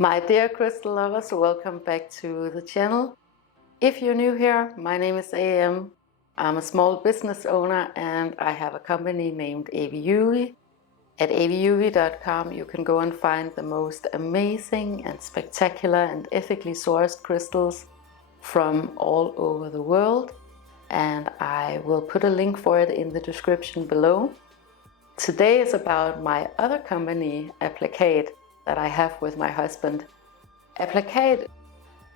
My dear crystal lovers, welcome back to the channel. If you're new here, my name is AM. I'm a small business owner and I have a company named AVIUVI. At aviuvi.com you can go and find the most amazing and spectacular and ethically sourced crystals from all over the world, and I will put a link for it in the description below. Today is about my other company, Aplakat, that I have with my husband. Aplakat,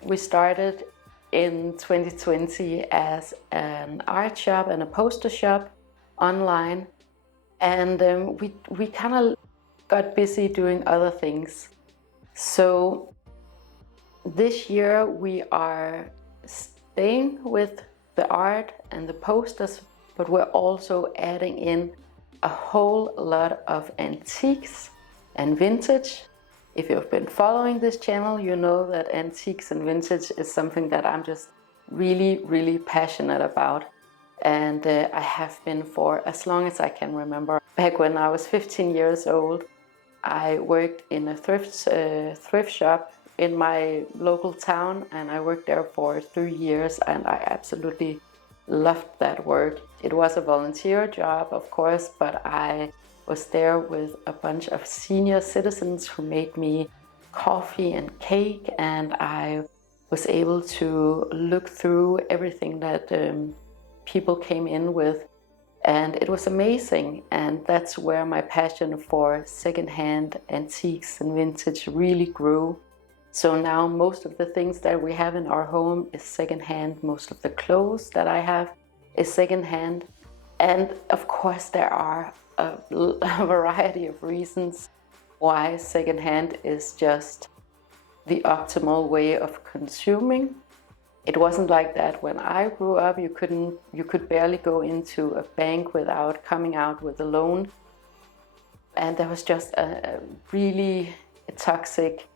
we started in 2020 as an art shop and a poster shop online, and we kind of got busy doing other things. So this year we are staying with the art and the posters, but we're also adding in a whole lot of antiques and vintage. If you've been following this channel, you know that antiques and vintage is something that I'm just really passionate about. And I have been for as long as I can remember. Back when I was 15 years old, I worked in a thrift shop in my local town, and I worked there for 3 years, and I absolutely loved that work. It was a volunteer job, of course, but I was there with a bunch of senior citizens who made me coffee and cake, and I was able to look through everything that people came in with, and it was amazing. And that's where my passion for secondhand antiques and vintage really grew. So now most of the things that we have in our home is secondhand. Most of the clothes that I have is secondhand. And of course there are a variety of reasons why secondhand is just the optimal way of consuming. It wasn't like that when I grew up. You could barely go into a bank without coming out with a loan. And there was just a really toxic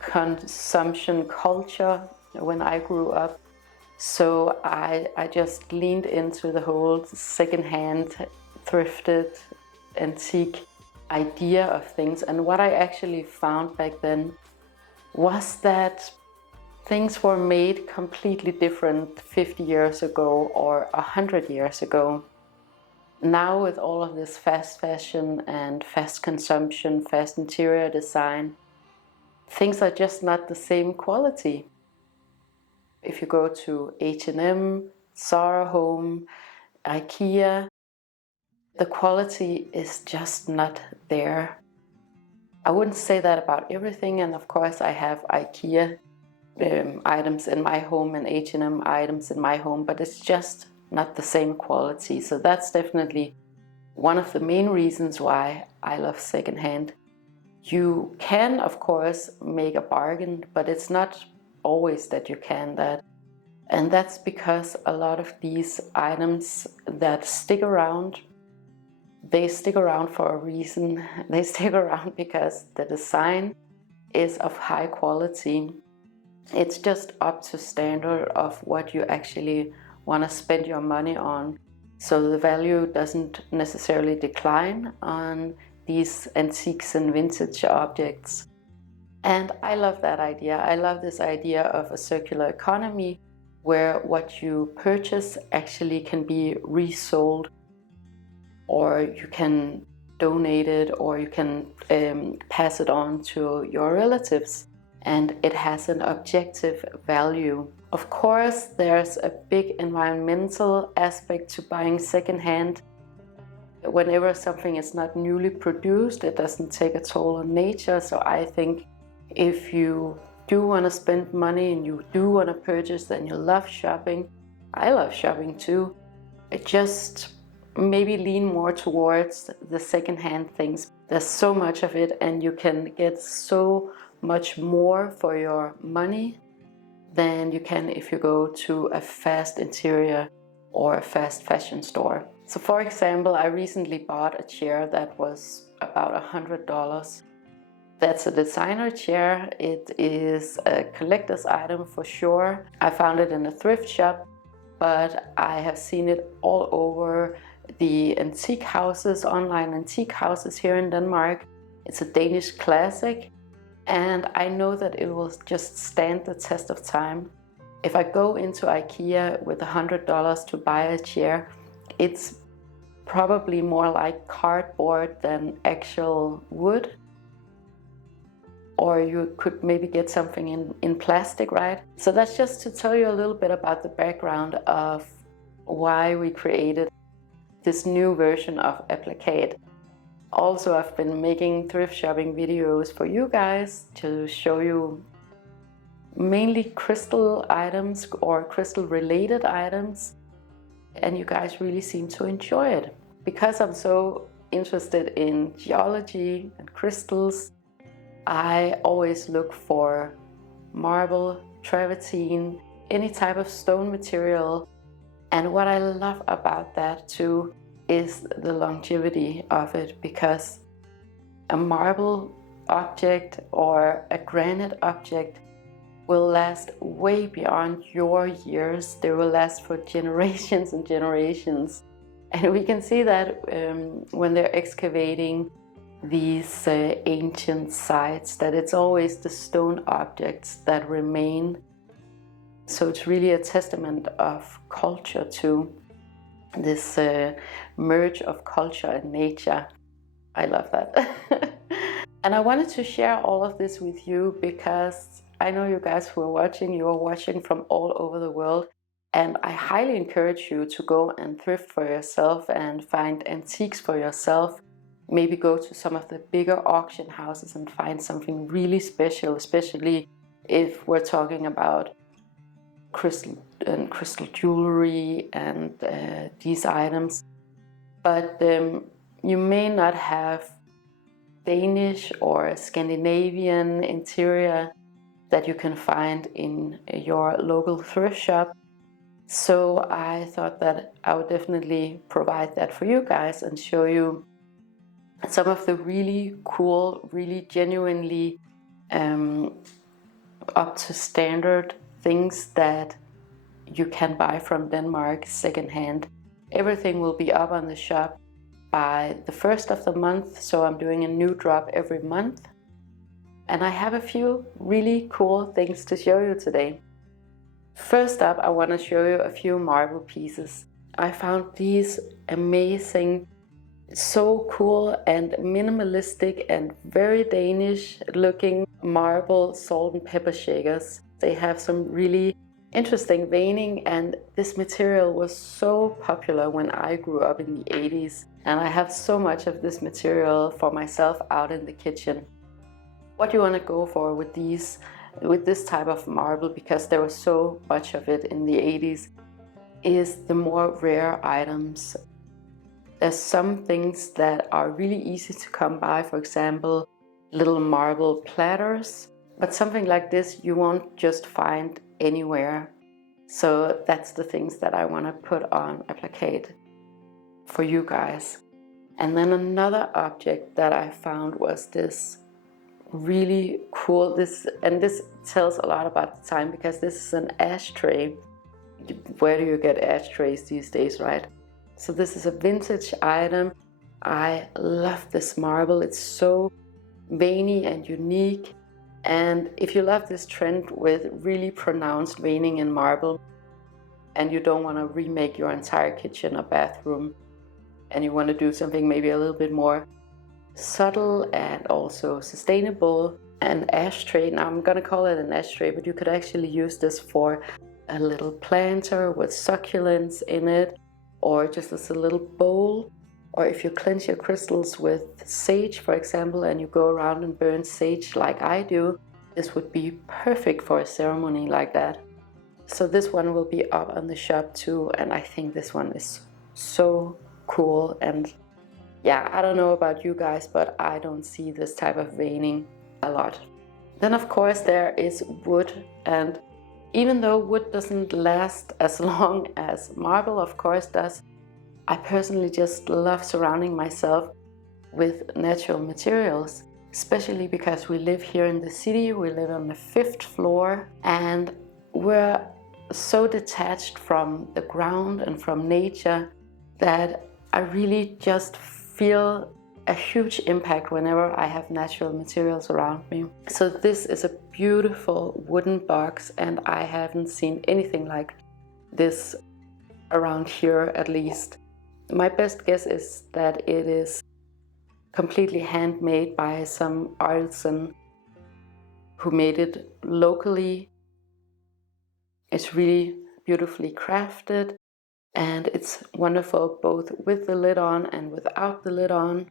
consumption culture when I grew up. So I just leaned into the whole secondhand, thrifted, antique idea of things. And what I actually found back then was that things were made completely different 50 years ago or 100 years ago. Now with all of this fast fashion and fast consumption, fast interior design, things are just not the same quality. If you go to H&M, Zara Home, IKEA, the quality is just not there. I wouldn't say that about everything, and of course I have IKEA items in my home and H&M items in my home, but it's just not the same quality. So that's definitely one of the main reasons why I love secondhand. You can, of course, make a bargain, but it's not always that you can that. And that's because a lot of these items that stick around, they stick around for a reason. They stick around because the design is of high quality. It's just up to standard of what you actually want to spend your money on. So the value doesn't necessarily decline on these antiques and vintage objects. And I love that idea. I love this idea of a circular economy where what you purchase actually can be resold, or you can donate it, or you can pass it on to your relatives, and it has an objective value. Of course, there's a big environmental aspect to buying secondhand. Whenever something is not newly produced, it doesn't take a toll on nature. So I think if you do want to spend money and you do want to purchase and you love shopping, I love shopping too, it just maybe lean more towards the secondhand things. There's so much of it, and you can get so much more for your money than you can if you go to a fast interior or a fast fashion store. So for example, I recently bought a chair that was about $100. That's a designer chair. It is a collector's item for sure. I found it in a thrift shop, but I have seen it all over the antique houses, online antique houses here in Denmark. It's a Danish classic. and I know that it will just stand the test of time. If I go into IKEA with $100 to buy a chair, it's probably more like cardboard than actual wood. Or you could maybe get something in plastic, right? So that's just to tell you a little bit about the background of why we created this new version of Aplakat. Also, I've been making thrift shopping videos for you guys to show you mainly crystal items or crystal related items, and you guys really seem to enjoy it. Because I'm so interested in geology and crystals, I always look for marble, travertine, any type of stone material. And what I love about that too is the longevity of it, because a marble object or a granite object will last way beyond your years. They will last for generations and generations. And we can see that when they're excavating these ancient sites, that it's always the stone objects that remain. So it's really a testament of culture to this merge of culture and nature. I love that. And I wanted to share all of this with you because I know you guys who are watching, you are watching from all over the world. And I highly encourage you to go and thrift for yourself and find antiques for yourself. Maybe go to some of the bigger auction houses and find something really special, especially if we're talking about crystal jewelry and these items. But you may not have Danish or Scandinavian interior that you can find in your local thrift shop. So I thought that I would definitely provide that for you guys and show you some of the really cool, really genuinely up to standard things that you can buy from Denmark secondhand. Everything will be up on the shop by the 1st of the month, so I'm doing a new drop every month. And I have a few really cool things to show you today. First up, I want to show you a few marble pieces. I found these amazing, so cool and minimalistic and very Danish looking marble salt and pepper shakers. They have some really interesting veining, and this material was so popular when I grew up in the 80s, and I have so much of this material for myself out in the kitchen. What you want to go for with this type of marble, because there was so much of it in the 80s, is the more rare items. There's some things that are really easy to come by, for example, little marble platters, but something like this you won't just find anywhere. So that's the things that I want to put on Aplakat for you guys. And then another object that I found was this really cool, this tells a lot about the time, because this is an ashtray. Where do you get ashtrays these days, right? So this is a vintage item. I love this marble. It's so veiny and unique. And if you love this trend with really pronounced veining in marble, and you don't want to remake your entire kitchen or bathroom, and you want to do something maybe a little bit more subtle and also sustainable, an ashtray. Now I'm gonna call it an ashtray, but you could actually use this for a little planter with succulents in it, or just as a little bowl. Or if you cleanse your crystals with sage, for example, and you go around and burn sage like I do, this would be perfect for a ceremony like that. So this one will be up on the shop too, and I think this one is so cool. And yeah, I don't know about you guys, but I don't see this type of veining a lot. Then of course there is wood, and even though wood doesn't last as long as marble of course does, I personally just love surrounding myself with natural materials, especially because we live here in the city. We live on the 5th floor, and we're so detached from the ground and from nature that I really just feel a huge impact whenever I have natural materials around me. So this is a beautiful wooden box, and I haven't seen anything like this around here, at least. My best guess is that it is completely handmade by some artisan who made it locally. It's really beautifully crafted, and it's wonderful both with the lid on and without the lid on.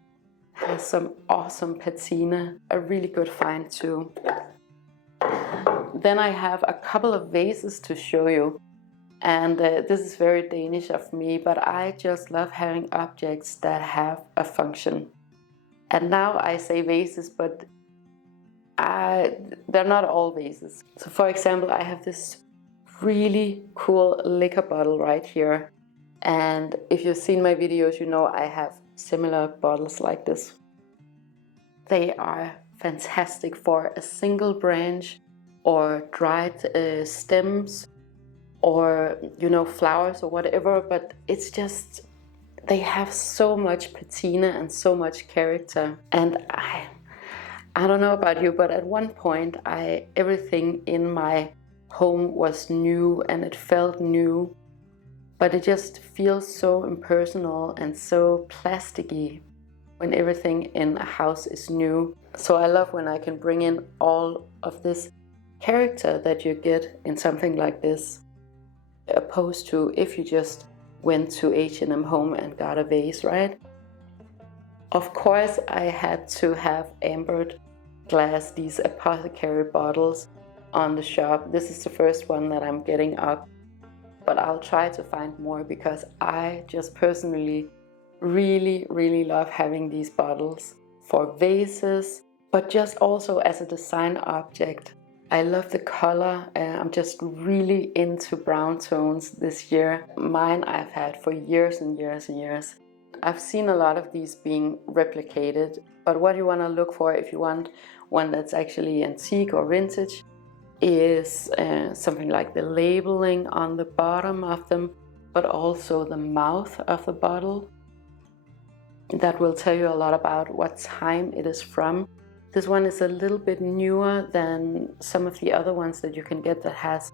Has some awesome patina, a really good find too. Then I have a couple of vases to show you, and this is very Danish of me, but I just love having objects that have a function. And now I say vases, but they're not all vases. So for example, I have this really cool liquor bottle right here, and if you've seen my videos, you know I have similar bottles like this. They are fantastic for a single branch or dried stems, or flowers or whatever, but it's just, they have so much patina and so much character. And I don't know about you, but at one point everything in my home was new and it felt new, but it just feels so impersonal and so plasticky when everything in a house is new. So I love when I can bring in all of this character that you get in something like this, opposed to if you just went to H&M Home and got a vase, right? Of course, I had to have ambered glass, these apothecary bottles on the shop. This is the first one that I'm getting up, but I'll try to find more because I just personally really love having these bottles for vases, but just also as a design object. I love the color. I'm just really into brown tones this year. Mine I've had for years and years and years. I've seen a lot of these being replicated, but what you want to look for if you want one that's actually antique or vintage is something like the labeling on the bottom of them, but also the mouth of the bottle. That will tell you a lot about what time it is from. This one is a little bit newer than some of the other ones that you can get that has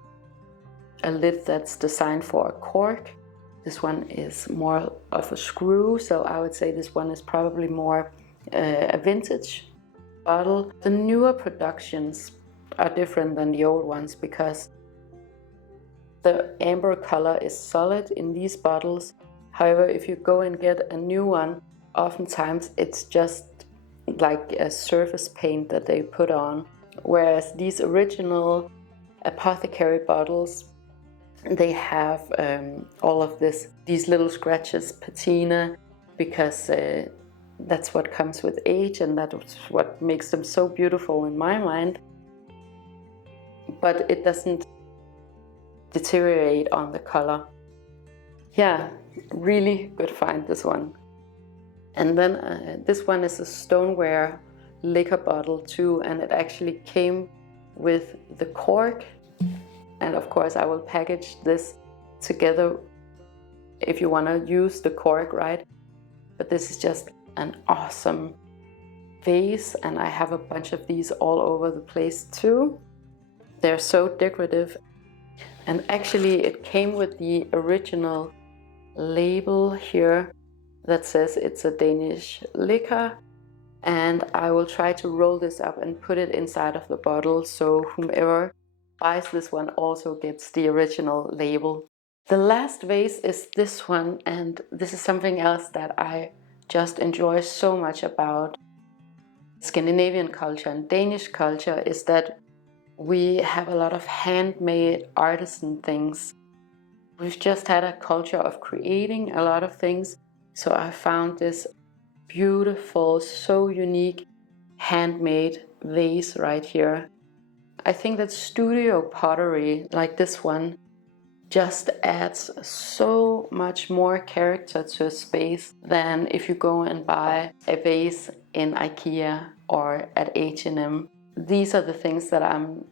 a lid that's designed for a cork. This one is more of a screw, so I would say this one is probably more a vintage bottle. The newer productions are different than the old ones because the amber color is solid in these bottles. However, if you go and get a new one, oftentimes it's just like a surface paint that they put on. Whereas these original apothecary bottles, they have all of these little scratches, patina, because that's what comes with age, and that's what makes them so beautiful in my mind. But it doesn't deteriorate on the color. Yeah, really good find, this one. And then this one is a stoneware liquor bottle too, and it actually came with the cork. And of course I will package this together if you want to use the cork, right? But this is just an awesome vase, and I have a bunch of these all over the place too. They're so decorative. And actually it came with the original label here that says it's a Danish liquor, and I will try to roll this up and put it inside of the bottle so whomever buys this one also gets the original label. The last vase is this one, and this is something else that I just enjoy so much about Scandinavian culture and Danish culture, is that we have a lot of handmade artisan things. We've just had a culture of creating a lot of things. So I found this beautiful, so unique handmade vase right here. I think that studio pottery like this one just adds so much more character to a space than if you go and buy a vase in IKEA or at H&M. These are the things that I'm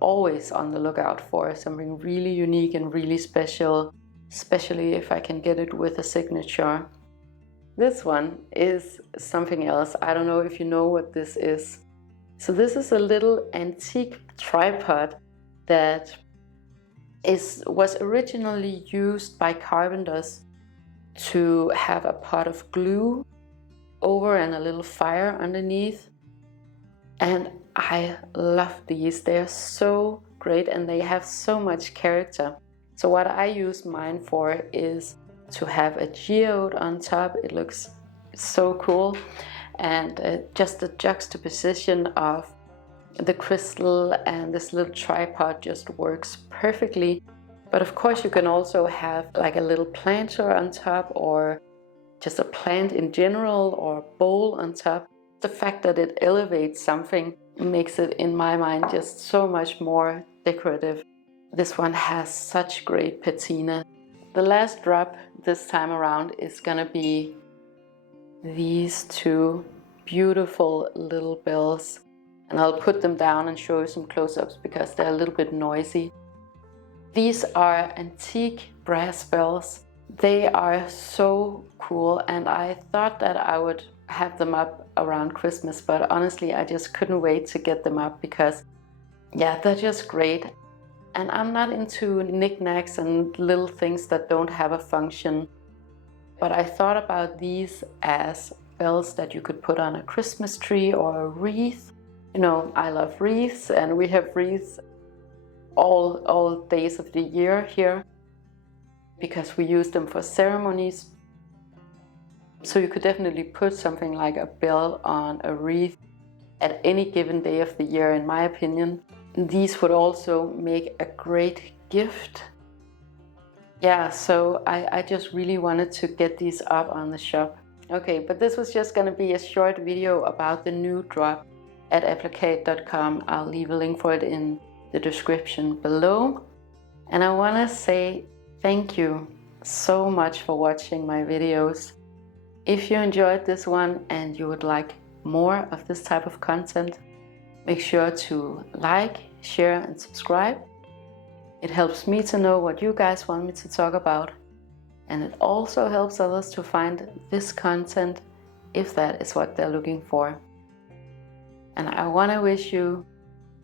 always on the lookout for, something really unique and really special, especially if I can get it with a signature. This one is something else. I don't know if you know what this is. So this is a little antique tripod that was originally used by carpenters to have a pot of glue over and a little fire underneath. And I love these. They're so great and they have so much character. So what I use mine for is to have a geode on top. It looks so cool. And just the juxtaposition of the crystal and this little tripod just works perfectly. But of course you can also have like a little planter on top, or just a plant in general, or a bowl on top. The fact that it elevates something makes it, in my mind, just so much more decorative. This one has such great patina. The last drop this time around is gonna be these two beautiful little bells. And I'll put them down and show you some close-ups because they're a little bit noisy. These are antique brass bells. They are so cool, and I thought that I would have them up around Christmas, but honestly I just couldn't wait to get them up because yeah, they're just great. And I'm not into knickknacks and little things that don't have a function, but I thought about these as bells that you could put on a Christmas tree or a wreath. You know, I love wreaths, and we have wreaths all days of the year here because we use them for ceremonies. So you could definitely put something like a bell on a wreath at any given day of the year, in my opinion. These would also make a great gift. Yeah, so I just really wanted to get these up on the shop. Okay, but this was just gonna be a short video about the new drop at aplakat.com. I'll leave a link for it in the description below. And I wanna say thank you so much for watching my videos. If you enjoyed this one and you would like more of this type of content, make sure to like, share and subscribe. It helps me to know what you guys want me to talk about, and it also helps others to find this content if that is what they're looking for. And I want to wish you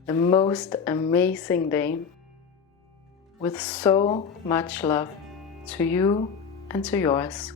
the most amazing day with so much love to you and to yours.